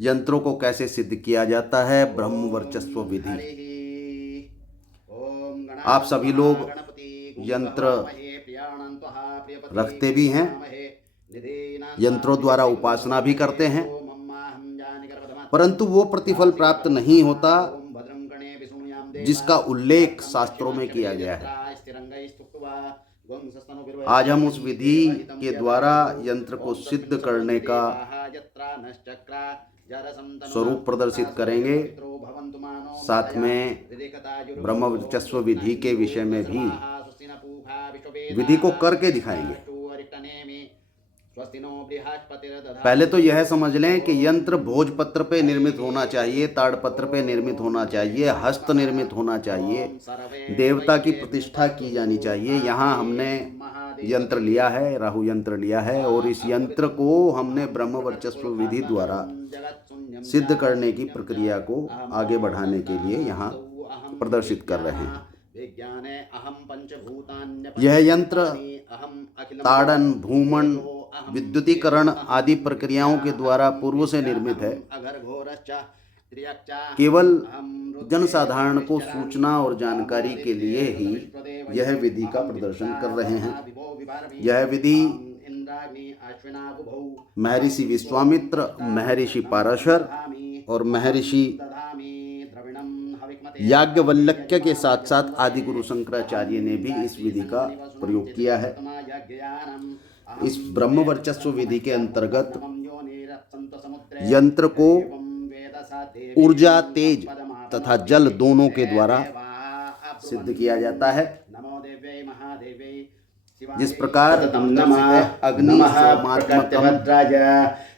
यंत्रों को कैसे सिद्ध किया जाता है, ब्रह्म वर्चस्व विधि। आप सभी लोग यंत्र रखते भी हैं, यंत्रों द्वारा उपासना भी करते हैं, परंतु वो प्रतिफल प्राप्त नहीं होता जिसका उल्लेख शास्त्रों में किया गया है। आज हम उस विधि के द्वारा यंत्र को सिद्ध करने का स्वरूप प्रदर्शित करेंगे, साथ में ब्रह्म वर्चस्व विधि के विषय में भी विधि को करके दिखाएंगे। पहले तो यह समझ लें कि यंत्र भोजपत्र पे निर्मित होना चाहिए, ताड़पत्र पे निर्मित होना चाहिए, हस्त निर्मित होना चाहिए, देवता की प्रतिष्ठा की जानी चाहिए। यहाँ हमने यंत्र लिया है, राहु यंत्र लिया है, और इस यंत्र को हमने ब्रह्म वर्चस्व विधि द्वारा सिद्ध करने की प्रक्रिया को आगे बढ़ाने के लिए यहाँ प्रदर्शित कर रहे हैं। यह यंत्र ताड़न, भूमन, विद्युतीकरण आदि प्रक्रियाओं के द्वारा पूर्व से निर्मित है। केवल जनसाधारण को सूचना और जानकारी के लिए ही यह विधि का प्रदर्शन कर रहे हैं। यह विधि महर्षि विश्वामित्र, महर्षि पाराशर और महर्षि याज्ञवल्क्य के साथ साथ आदि गुरु शंकराचार्य ने भी इस विधि का प्रयोग किया है। इस ब्रह्म वर्चस्व विधि के अंतर्गत यंत्र को ऊर्जा, तेज तथा जल दोनों के द्वारा सिद्ध किया जाता है। जिस प्रकार अग्नि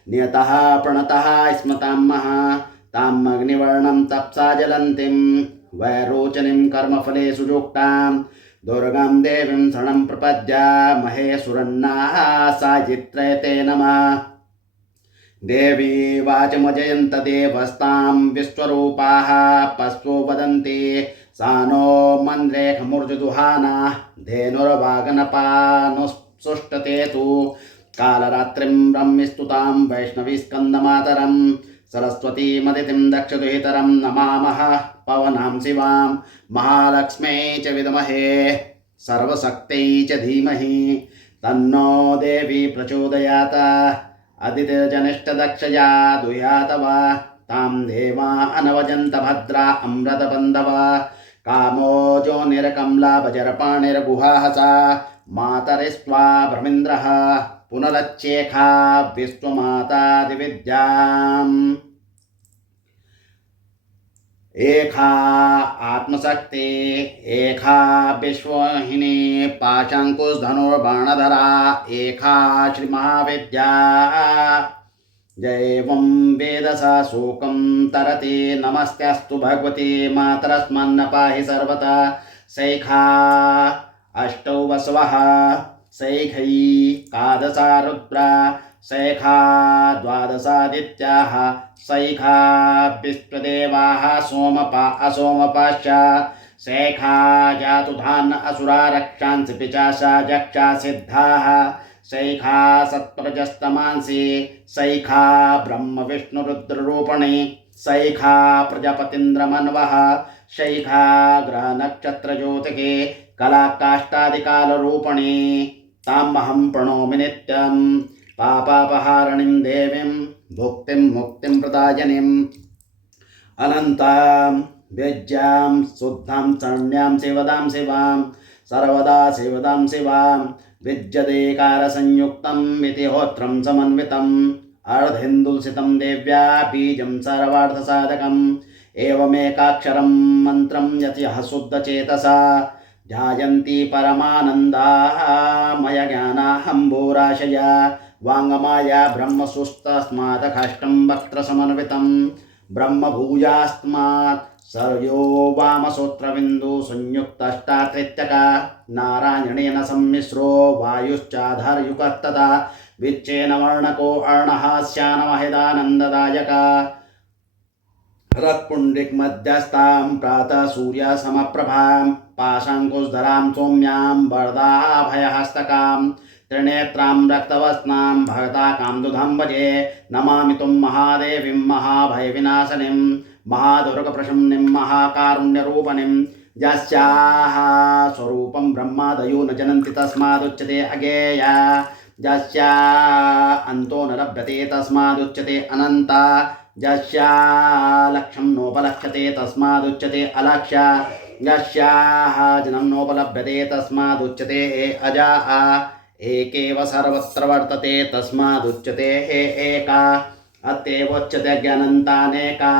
नियतः प्रणतः स्मतामः ताम अग्निवर्णं तपसा जलन्तीं वैरोचनीं कर्मफले सुयुक्तां दुर्गां देवीं शरणं प्रपद्य महेशुरन्नाः साजित्रयते नमः। देवी वाचमजयन्त देवस्तां विश्वरूपाः पश्वो वदन्ति सा नो मन्द्रेखमूर्जदुहाना धेनुर्वागनपानुसुष्टते तु कालरात्रिं ब्रह्मस्तुतां वैष्णवीस्कन्दमातरं सरस्वतीमदितिं दक्षदुहितरं नमामः। पवनां शिवां महालक्ष्म्यै च विद्महे सर्वशक्त्यै च धीमहि तन्नो देवी प्रचोदयात्। अदितिर्जनिष्ठदक्षया दुयात वा तां देवा अनवजन्त भद्रा अमृतबन्धव कामोजो निरकमला वज्रपाणिर्गुहाः सा मातरिस्त्वा ब्रह्मेन्द्रः पुनरच्चेखा विश्वमातादिविद्याम्। एखा आत्मशक्ति एखा विश्ववाहिनी पाशाङ्कुशधनुर्बाणधरा एखा श्रीमहाविद्या जैवं वेदसा शोकं तरति नमस्तेऽस्तु भगवती मातरस्मन्न पाहि सर्वदा। सैखा अष्टौ वसवः सैखै एकादशा रुद्रा सैखा द्वादशादित्याः सैखा विश्वदेवाः असोमपाश्च सैखा जातुधान असुरा रक्षांसि पिशाचा यक्षा सिद्धाः सैखा सत्प्रजस्तमांसि सैखा ब्रह्म विष्णु रुद्ररूपिणी सैखा प्रजापतीन्द्रमन्वः सैखा ग्रह नक्षत्र ज्योतिके कलाकाष्ठादिकालरूपिणी तामहं प्रणौमि नित्यं पापापहारणीं देवीं भुक्तिं मुक्तिं प्रदायिनीं अनन्तां विद्यां शुद्धां शरण्यां शिवदां शिवां सर्वदा शिवदां शिवां विद्यदेकारसंयुक्तम् इति होत्रं समन्वितम् अर्धेन्दुलसितं देव्या बीजं सर्वार्थसाधकम् एवमेकाक्षरं मन्त्रं यतयः शुद्धचेतसा ध्यायन्ति परमानन्दाः मय ज्ञानाहम्भोराशया वाङ्गमाया ब्रह्मसुस्तस्मात् काष्ठं वक्त्रसमन्वितं ब्रह्मभूयास्मात् सर्यो वामसूत्रबिन्दु संयुक्तष्टात्रित्यका नारायणेन सम्मिश्रो वायुश्चाधारयुक्तता विच्छेन वर्णको अर्णः स्यानमहिदानन्ददायका रत्पुण्डिक मध्यस्थां प्रातः सूर्य समप्रभां पाशाङ्कुशधरां सौम्यां वरदाभयहस्तकां त्रिनेत्रां रक्तवस्त्रां भगताकां दुधं भजे। नमामि तुं महादेवीं महाभयविनाशिनीं महादुर्गप्रशमनीं महाकारुण्यरूपिणीं यस्याः स्वरूपं ब्रह्मादयो न जनन्ति तस्मादुच्यते अगेया यस्या अन्तो न लभ्यते तस्मादुच्यते अनन्ता यस्या लक्ष्यं नोपलक्ष्यते तस्मादुच्यते अलक्ष्या यस्याः जनं नोपलभ्यते तस्मादुच्यते अजा एकेव सर्वत्र वर्तते तस्मादुच्यते एका अतएवोच्यते ज्ञानन्तानेका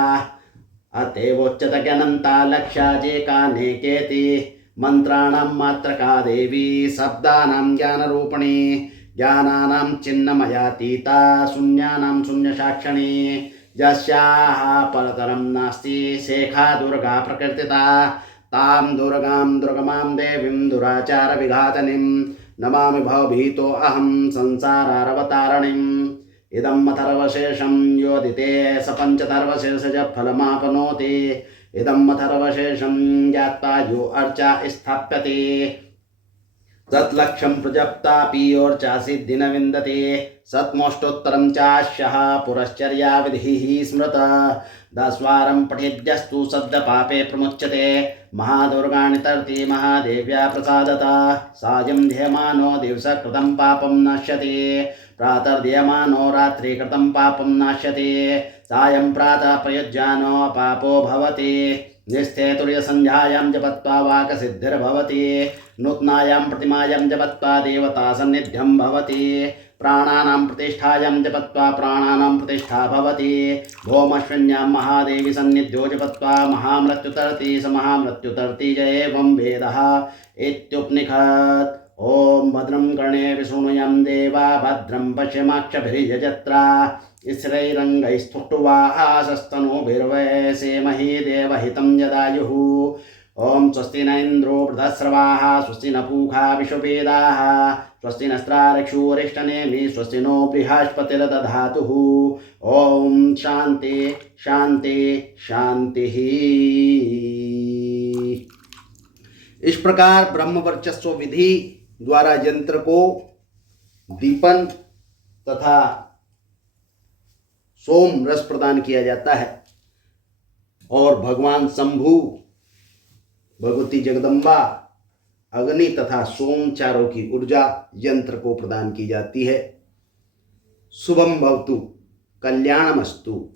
अतएवोच्यते ज्ञानन्ता लक्ष्याजेकानेकेति मंत्राणां मात्रका देवी शब्दानां ज्ञानरूपिणी ज्ञानानां चिन्नमयातीता शून्यानां शून्यसाक्षिणी यस्याः परतरं नास्ति शेखा दुर्गा प्रकृतिता तां दुर्गां दुर्गमां देवीं दुराचारविघातनीं नमामि भवभीतो अहं संसारारवतारणीम् इदम् अथर्वशेषं योदिते स पञ्चतर्वशेषज फलमापनोति इदम् अथर्वशेषं ज्ञात्वा यो अर्चा स्थाप्यते तत्लक्ष्यं प्रजप्तापि ओर्चा सिद्धिं न विन्दते सत्मोष्टोत्तरं चास्यः पुरश्चर्या विधिः स्मृता दशवारं पठेद्यस्तु सद्यपापे प्रमुच्यते महादुर्गाणि तरति महादेव्या प्रसादता सायं ध्येयमानो दिवसकृतं पापं नश्यति प्रातर्ध्येयमानो रात्रि कृतं पापं नश्यति सायं प्रातः प्रयुज्यानो पापो भवति निस्थे तुर्यसन्ध्यायां जपत्वा वाक्सिद्धिर्भवति नूतनायां प्रतिमायां जपत्वा देवता सन्निध्यं भवति प्राणानां प्रतिष्ठायां जपत्वा प्राणानां प्रतिष्ठा भवति भौमश्विन्यां महादेवी सन्निध्यो जपत्वा महामृत्युतर्ति स महामृत्युतर्ति ज एवं वेदः इत्युपनिषत्। ॐ भद्रं कर्णे शृणुयाम देवा भद्रं पश्येमाक्षभिर्यजत्रा स्थिरैरङ्गैस्तुष्टुवाहासस्तनूभिर्वसेमहि देवहितं यदायुः। ॐ स्वस्ति न इन्द्रो वृद्धश्रवाः स्वस्ति न पूषा विश्ववेदाः स्वस्ति नस्त्रारक्षोरिष्टनेमि स्वस्ति नो बृहस्पतिर्दधातुः। ॐ शान्ति शान्ति शान्तिः। इस प्रकार ब्रह्म वर्चस्व विधि द्वारा यंत्र को दीपन तथा सोम रस प्रदान किया जाता है और भगवान शंभु भगवती जगदम्बा अग्नि तथा सोम चारों की ऊर्जा यंत्र को प्रदान की जाती है। शुभम भवतु, कल्याणमस्तु।